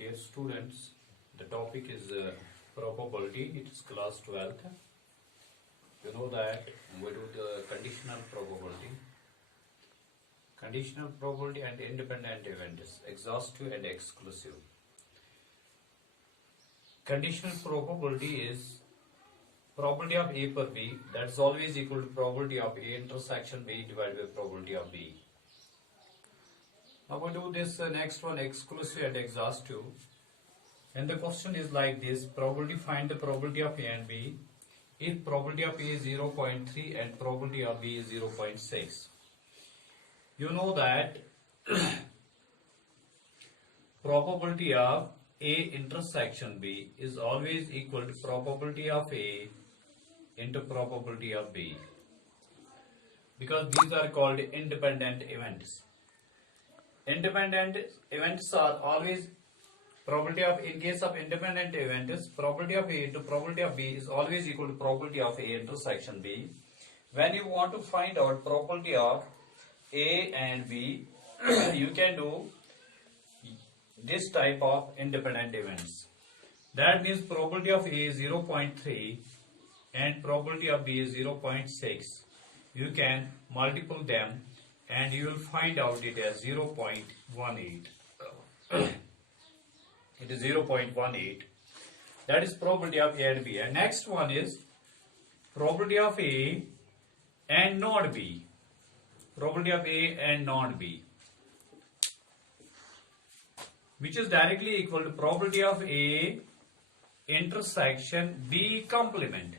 Dear students, the topic is probability. It is class 12th. You know that we do the conditional probability. Conditional probability and independent events, exhaustive and exclusive. Conditional probability is probability of A per B, that's always equal to probability of A intersection B divided by probability of B. Now we do this next one, exclusive and exhaustive. And the question is like this: probability, find the probability of A and B if probability of A is 0.3 and probability of B is 0.6. You know that probability of A intersection B is always equal to probability of A into probability of B, because these are called independent events. Independent events are always probability of, in case of independent events, probability of A into probability of B is always equal to probability of A intersection B. When you want to find out probability of A and B, you can do this type of independent events. That means probability of A is 0.3 and probability of B is 0.6. You can multiply them and you will find out it as 0.18. It is 0.18. That is probability of A and B. And next one is probability of A and not B. Probability of A and not B, which is directly equal to probability of A intersection B complement.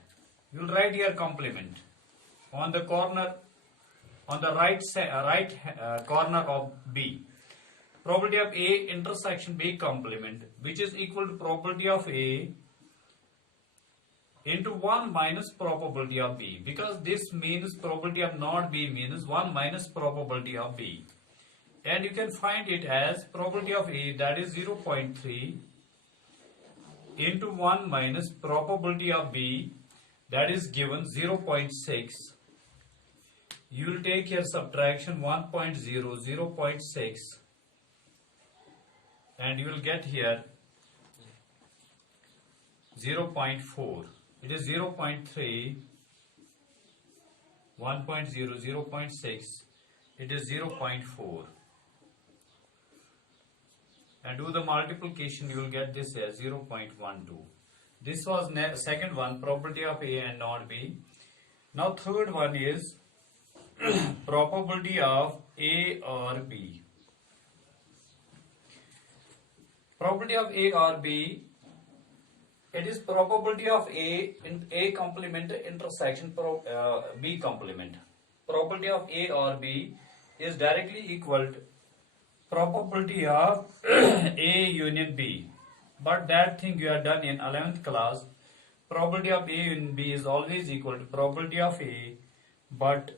You will write here complement on the corner, on the right corner of B. Probability of A intersection B complement, which is equal to probability of A into 1 minus probability of B, because this means probability of not B means 1 minus probability of B. And you can find it as probability of A, that is 0.3, into 1 minus probability of B, that is given 0.6. You will take here subtraction 1.0, 0.6, and you will get here 0.4. It is 0.3, 1.0, 0.6. It is 0.4. And do the multiplication, you will get this as 0.12. This was second one, probability of A and not B. Now third one is probability of A or B. Probability of A or B, it is probability of A in A complement intersection B complement. Probability of A or B is directly equal to probability of A union B. But that thing you have done in 11th class. Probability of A union B is always equal to probability of A, but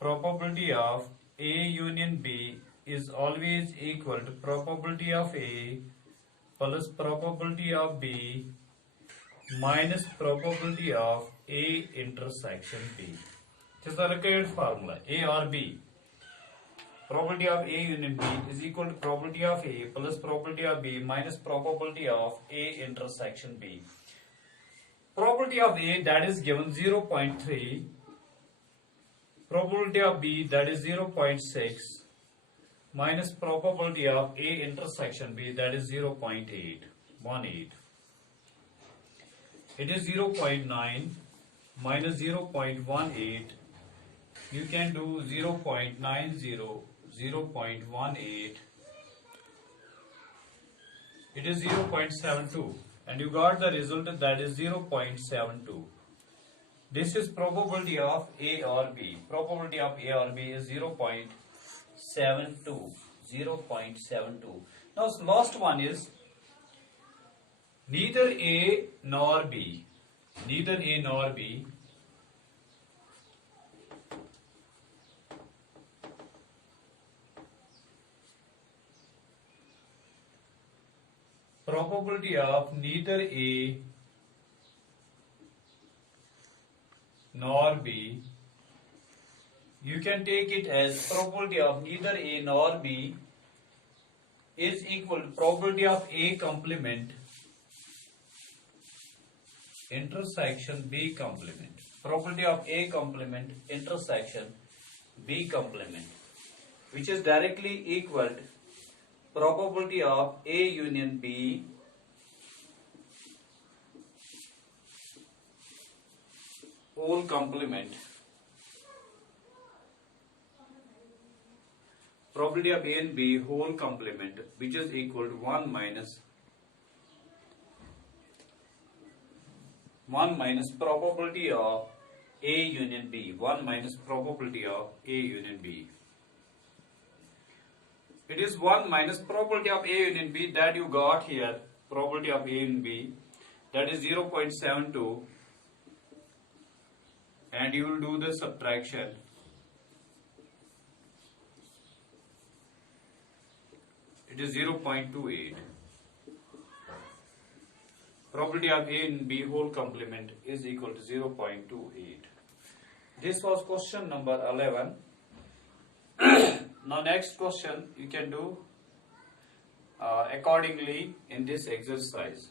probability of A union B is always equal to probability of A plus probability of B minus probability of A intersection B. This is the required formula, A or B. Probability of A union B is equal to probability of A plus probability of B minus probability of A intersection B. Probability of A, that is given 0.3. Probability of B, that is 0.6. Minus probability of A intersection B, that is 0.8. It is 0.9 minus 0.18. You can do 0.90, 0.18. It is 0.72. And you got the result, that is 0.72. This is probability of A or B. Probability of A or B is 0.72. 0.72. Now last one is neither A nor B. Neither A nor B. Probability of neither A nor B, you can take it as probability of neither A nor B is equal to probability of A complement intersection B complement. Probability of A complement intersection B complement, which is directly equal to probability of A union B whole complement. Probability of A and B whole complement, which is equal to 1 minus probability of A union B. 1 minus probability of A union B. It is 1 minus probability of A union B that you got here. Probability of A union B, that is 0.72, and you will do the subtraction. It is 0.28. Probability of A and B whole complement is equal to 0.28. This was question number 11. Now next question you can do accordingly in this exercise.